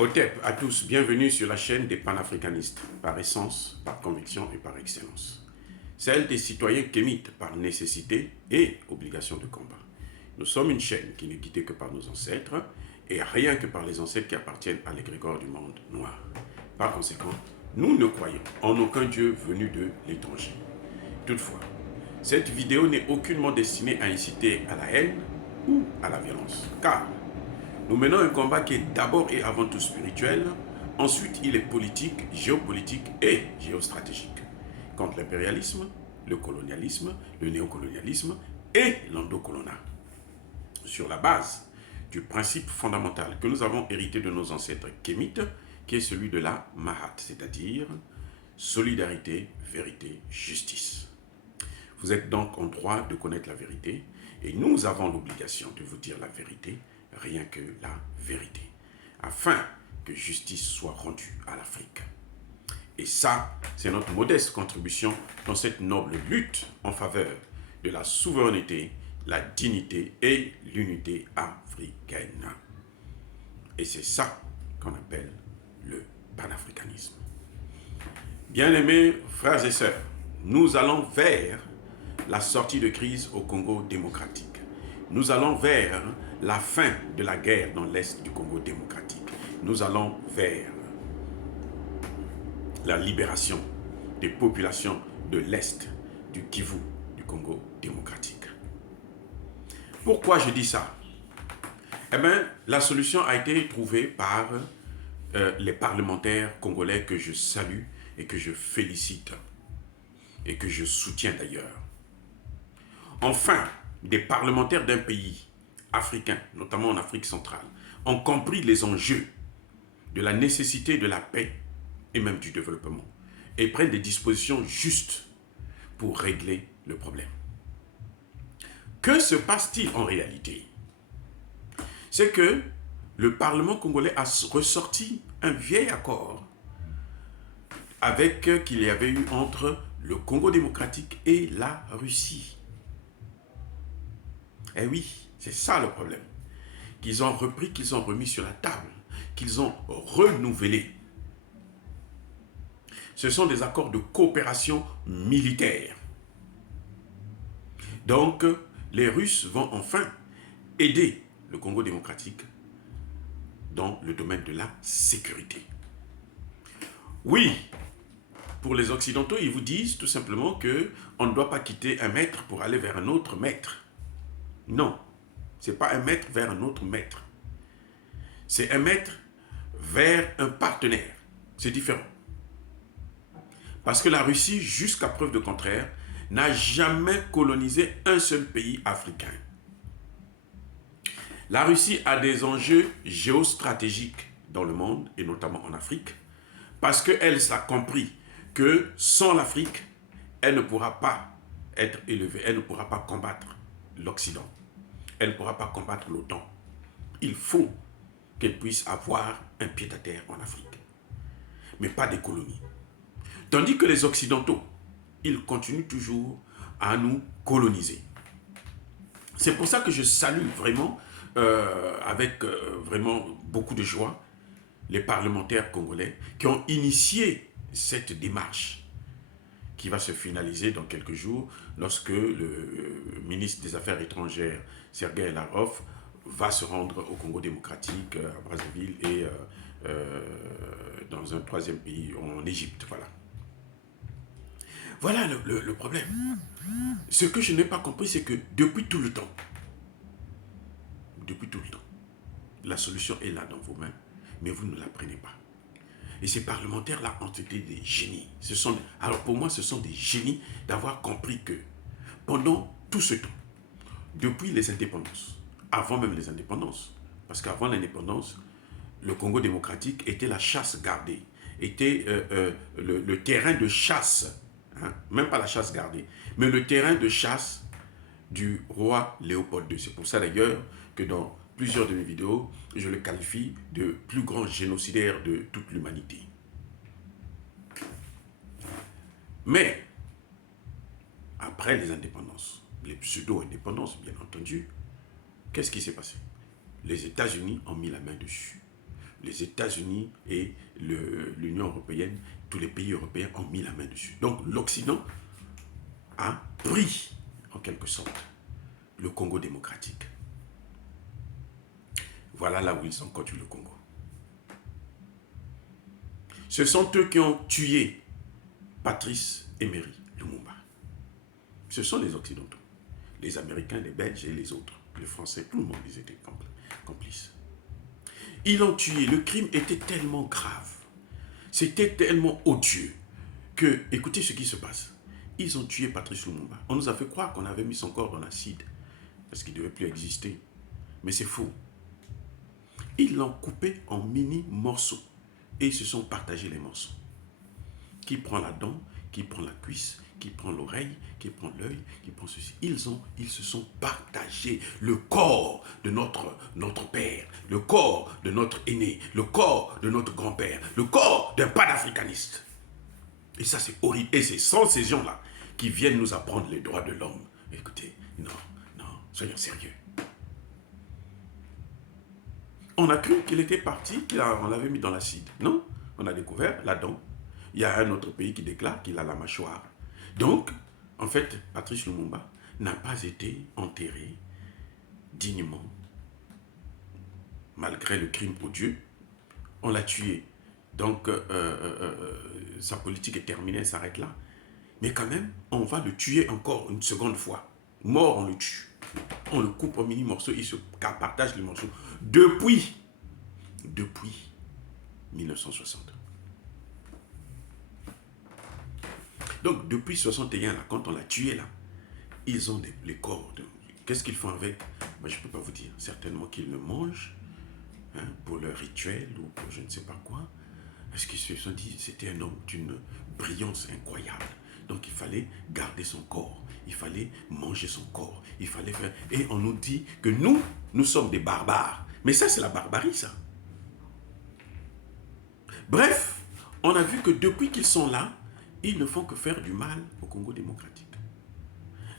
Otep à tous, bienvenue sur la chaîne des panafricanistes, par essence, par conviction et par excellence. Celle des citoyens kémites par nécessité et obligation de combat. Nous sommes une chaîne qui n'est guidée que par nos ancêtres et rien que par les ancêtres qui appartiennent à l'égrégore du monde noir. Par conséquent, nous ne croyons en aucun Dieu venu de l'étranger. Toutefois, cette vidéo n'est aucunement destinée à inciter à la haine ou à la violence, car nous menons un combat qui est d'abord et avant tout spirituel, ensuite il est politique, géopolitique et géostratégique, contre l'impérialisme, le colonialisme, le néocolonialisme et l'endocolonat. Sur la base du principe fondamental que nous avons hérité de nos ancêtres kémites, qui est celui de la Mahat, c'est-à-dire solidarité, vérité, justice. Vous êtes donc en droit de connaître la vérité et nous avons l'obligation de vous dire la vérité, rien que la vérité, afin que justice soit rendue à l'Afrique. Et ça, c'est notre modeste contribution dans cette noble lutte en faveur de la souveraineté, la dignité et l'unité africaine. Et c'est ça qu'on appelle le panafricanisme. Bien-aimés frères et sœurs, nous allons vers la sortie de crise au Congo démocratique. Nous allons vers la fin de la guerre dans l'Est du Congo démocratique. Nous allons vers la libération des populations de l'Est du Kivu du Congo démocratique. Pourquoi je dis ça? Eh bien, la solution a été trouvée par les parlementaires congolais que je salue et que je félicite et que je soutiens d'ailleurs. Enfin, des parlementaires d'un pays africain, notamment en Afrique centrale, ont compris les enjeux de la nécessité de la paix et même du développement et prennent des dispositions justes pour régler le problème. Que se passe-t-il en réalité? C'est que le Parlement congolais a ressorti un vieil accord qu'il y avait eu entre le Congo démocratique et la Russie. Eh oui, c'est ça le problème. Qu'ils ont repris, qu'ils ont remis sur la table, qu'ils ont renouvelé. Ce sont des accords de coopération militaire. Donc, les Russes vont enfin aider le Congo démocratique dans le domaine de la sécurité. Oui, pour les Occidentaux, ils vous disent tout simplement qu'on ne doit pas quitter un maître pour aller vers un autre maître. Non, ce n'est pas un maître vers un autre maître. C'est un maître vers un partenaire. C'est différent. Parce que la Russie, jusqu'à preuve de contraire, n'a jamais colonisé un seul pays africain. La Russie a des enjeux géostratégiques dans le monde, et notamment en Afrique, parce qu'elle a compris que sans l'Afrique, elle ne pourra pas être élevée, elle ne pourra pas combattre l'Occident. Elle ne pourra pas combattre l'OTAN. Il faut qu'elle puisse avoir un pied-à-terre en Afrique, mais pas des colonies. Tandis que les Occidentaux, ils continuent toujours à nous coloniser. C'est pour ça que je salue vraiment, avec vraiment beaucoup de joie, les parlementaires congolais qui ont initié cette démarche qui va se finaliser dans quelques jours lorsque le ministre des Affaires étrangères, Sergueï Lavrov, va se rendre au Congo démocratique, à Brazzaville et dans un troisième pays, en Égypte. Voilà. Voilà le problème. Ce que je n'ai pas compris, c'est que depuis tout le temps, la solution est là dans vos mains, mais vous ne la prenez pas. Et ces parlementaires-là ont été des génies. Alors pour moi, ce sont des génies d'avoir compris que pendant tout ce temps, depuis les indépendances, avant même les indépendances, parce qu'avant l'indépendance, le Congo démocratique était la chasse gardée, était le terrain de chasse, hein, même pas la chasse gardée, mais le terrain de chasse du roi Léopold II. C'est pour ça d'ailleurs que dans plusieurs de mes vidéos, je le qualifie de plus grand génocidaire de toute l'humanité. Mais, après les indépendances, les pseudo-indépendances bien entendu, qu'est-ce qui s'est passé? Les États-Unis ont mis la main dessus. les États-Unis et l'Union européenne, tous les pays européens ont mis la main dessus. Donc l'Occident a pris, en quelque sorte, le Congo démocratique. Voilà là où ils ont conduit le Congo. Ce sont eux qui ont tué Patrice Emery Lumumba. Ce sont les Occidentaux. Les Américains, les Belges et les autres. Les Français, tout le monde, ils étaient complices. Ils l'ont tué. Le crime était tellement grave. C'était tellement odieux que, écoutez ce qui se passe. Ils ont tué Patrice Lumumba. On nous a fait croire qu'on avait mis son corps dans l'acide parce qu'il ne devait plus exister. Mais c'est faux. Ils l'ont coupé en mini morceaux et ils se sont partagés les morceaux. Qui prend la dent, qui prend la cuisse, qui prend l'oreille, qui prend l'œil, qui prend ceci. Ils se sont partagés le corps de notre père, le corps de notre aîné, le corps de notre grand-père, le corps d'un panafricaniste. Et ça, c'est horrible. Et c'est sans ces gens-là qui viennent nous apprendre les droits de l'homme. Écoutez, non, soyons sérieux. On a cru qu'il était parti, on l'avait mis dans l'acide. Non, on a découvert la dent. Il y a un autre pays qui déclare qu'il a la mâchoire. Donc, en fait, Patrice Lumumba n'a pas été enterré dignement, malgré le crime odieux. On l'a tué. Donc, sa politique est terminée, elle s'arrête là. Mais quand même, on va le tuer encore une seconde fois. Mort, on le tue. On le coupe en mini morceaux, il se partage les morceaux. Depuis 1960. Donc, depuis 61, là, quand on l'a tué, là, ils ont les corps. Qu'est-ce qu'ils font avec? Moi, je ne peux pas vous dire. Certainement qu'ils le mangent pour leur rituel ou pour je ne sais pas quoi. Parce qu'ils se sont dit c'était un homme d'une brillance incroyable. Donc, il fallait garder son corps. Il fallait manger son corps. Il fallait faire... Et on nous dit que nous sommes des barbares. Mais ça, c'est la barbarie, ça. Bref, on a vu que depuis qu'ils sont là, ils ne font que faire du mal au Congo démocratique.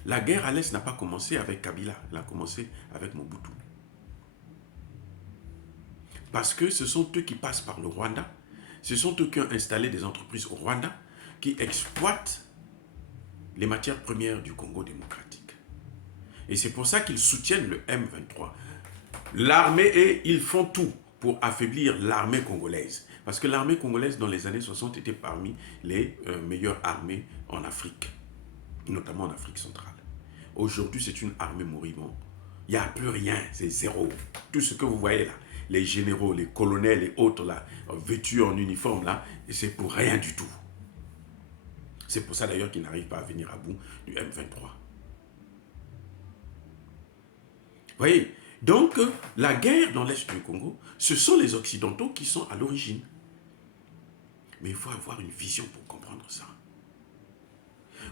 La guerre à l'Est n'a pas commencé avec Kabila, elle a commencé avec Mobutu. Parce que ce sont eux qui passent par le Rwanda, ce sont eux qui ont installé des entreprises au Rwanda, qui exploitent les matières premières du Congo démocratique. Et c'est pour ça qu'ils soutiennent le M23. L'armée, et ils font tout pour affaiblir l'armée congolaise. Parce que l'armée congolaise, dans les années 60, était parmi les meilleures armées en Afrique, notamment en Afrique centrale. Aujourd'hui, c'est une armée moribonde. Il n'y a plus rien, c'est zéro. Tout ce que vous voyez là, les généraux, les colonels et autres là, vêtus en uniforme là, c'est pour rien du tout. C'est pour ça d'ailleurs qu'ils n'arrivent pas à venir à bout du M23. Vous voyez? Donc, la guerre dans l'Est du Congo, ce sont les Occidentaux qui sont à l'origine. Mais il faut avoir une vision pour comprendre ça.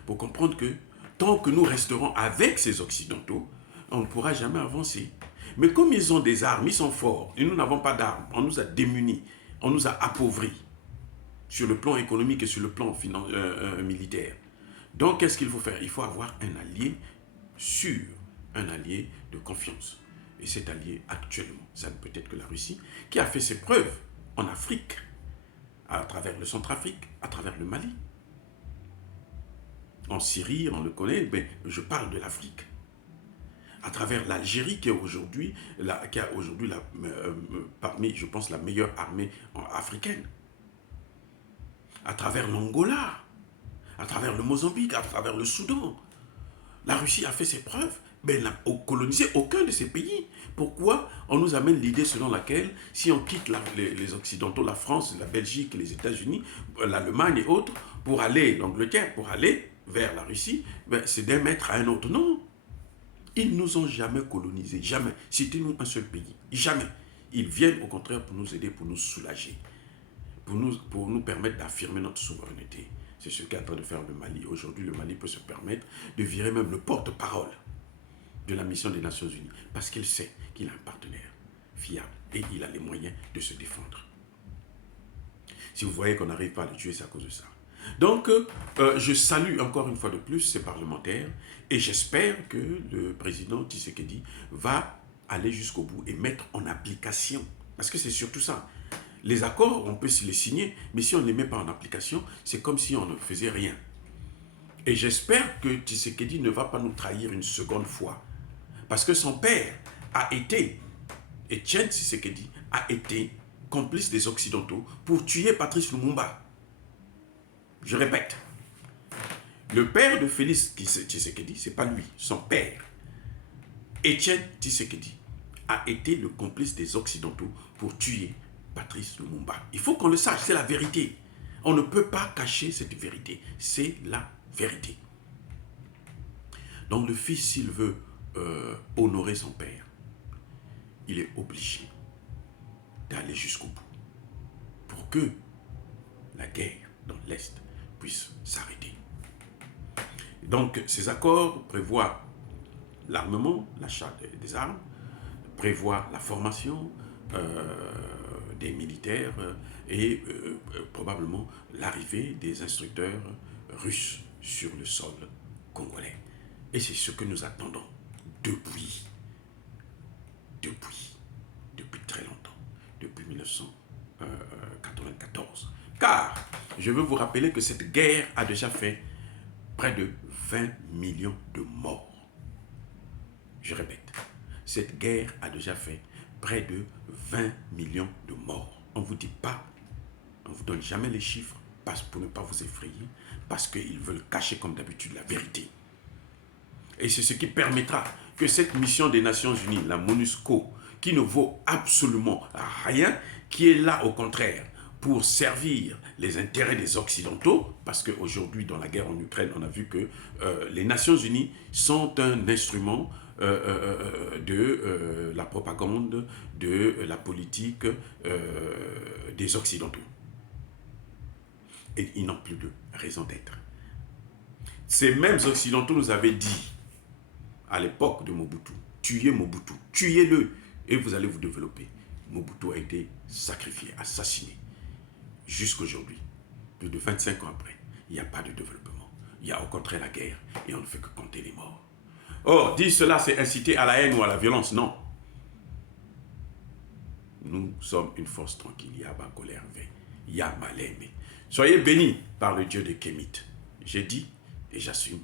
Pour comprendre que tant que nous resterons avec ces Occidentaux, on ne pourra jamais avancer. Mais comme ils ont des armes, ils sont forts, et nous n'avons pas d'armes, on nous a démunis, on nous a appauvris, sur le plan économique et sur le plan militaire. Donc, qu'est-ce qu'il faut faire? Il faut avoir un allié sûr, un allié de confiance. Et cet allié, actuellement, ça ne peut être que la Russie, qui a fait ses preuves en Afrique, à travers le Centrafrique, à travers le Mali. En Syrie, on le connaît, mais je parle de l'Afrique. À travers l'Algérie, qui a aujourd'hui parmi, je pense, la meilleure armée africaine. À travers l'Angola, à travers le Mozambique, à travers le Soudan. La Russie a fait ses preuves, mais elle n'a colonisé aucun de ces pays. Pourquoi on nous amène l'idée selon laquelle, si on quitte les Occidentaux, la France, la Belgique, les États-Unis, l'Allemagne et autres, pour aller, l'Angleterre, pour aller vers la Russie, ben, c'est d'un maître à un autre. Non. Ils ne nous ont jamais colonisés, jamais. C'était nous un seul pays, jamais. Ils viennent au contraire pour nous aider, pour nous soulager, pour nous permettre d'affirmer notre souveraineté. C'est ce qu'est en train de faire le Mali. Aujourd'hui, le Mali peut se permettre de virer même le porte-parole de la mission des Nations Unies, parce qu'il sait qu'il a un partenaire fiable et il a les moyens de se défendre. Si vous voyez qu'on n'arrive pas à le tuer, c'est à cause de ça. Donc, je salue encore une fois de plus ces parlementaires et j'espère que le président Tshisekedi va aller jusqu'au bout et mettre en application, parce que c'est surtout ça. Les accords, on peut se les signer, mais si on ne les met pas en application, c'est comme si on ne faisait rien. Et j'espère que Tshisekedi ne va pas nous trahir une seconde fois. Parce que son père a été, Etienne Tshisekedi, a été complice des Occidentaux pour tuer Patrice Lumumba. Je répète, le père de Félix Tshisekedi, ce n'est pas lui, son père, Etienne Tshisekedi, a été le complice des Occidentaux pour tuer Patrice Lumumba. Il faut qu'on le sache, c'est la vérité. On ne peut pas cacher cette vérité. C'est la vérité. Donc le fils, s'il veut honorer son père, il est obligé d'aller jusqu'au bout pour que la guerre dans l'Est puisse s'arrêter. Donc ces accords prévoient l'armement, l'achat des armes, prévoient la formation des militaires et probablement l'arrivée des instructeurs russes sur le sol congolais. Et c'est ce que nous attendons depuis très longtemps, depuis 1994. Car je veux vous rappeler que cette guerre a déjà fait près de 20 millions de morts. Je répète, cette guerre a déjà fait près de 20 millions de morts. On ne vous dit pas, on ne vous donne jamais les chiffres pour ne pas vous effrayer, parce qu'ils veulent cacher comme d'habitude la vérité. Et c'est ce qui permettra que cette mission des Nations Unies, la MONUSCO, qui ne vaut absolument rien, qui est là au contraire pour servir les intérêts des Occidentaux, parce qu'aujourd'hui dans la guerre en Ukraine, on a vu que les Nations Unies sont un instrument de la propagande, de la politique des Occidentaux. Et ils n'ont plus de raison d'être. Ces mêmes Occidentaux nous avaient dit, à l'époque de Mobutu, tuez-le et vous allez vous développer. Mobutu a été sacrifié, assassiné. Jusqu'aujourd'hui, plus de 25 ans après, il n'y a pas de développement. Il y a au contraire la guerre et on ne fait que compter les morts. Or, dire cela, c'est inciter à la haine ou à la violence. Non. Nous sommes une force tranquille. Yaba colère ve, Yaba Malembe. Soyez bénis par le Dieu de Kémit. J'ai dit et j'assume.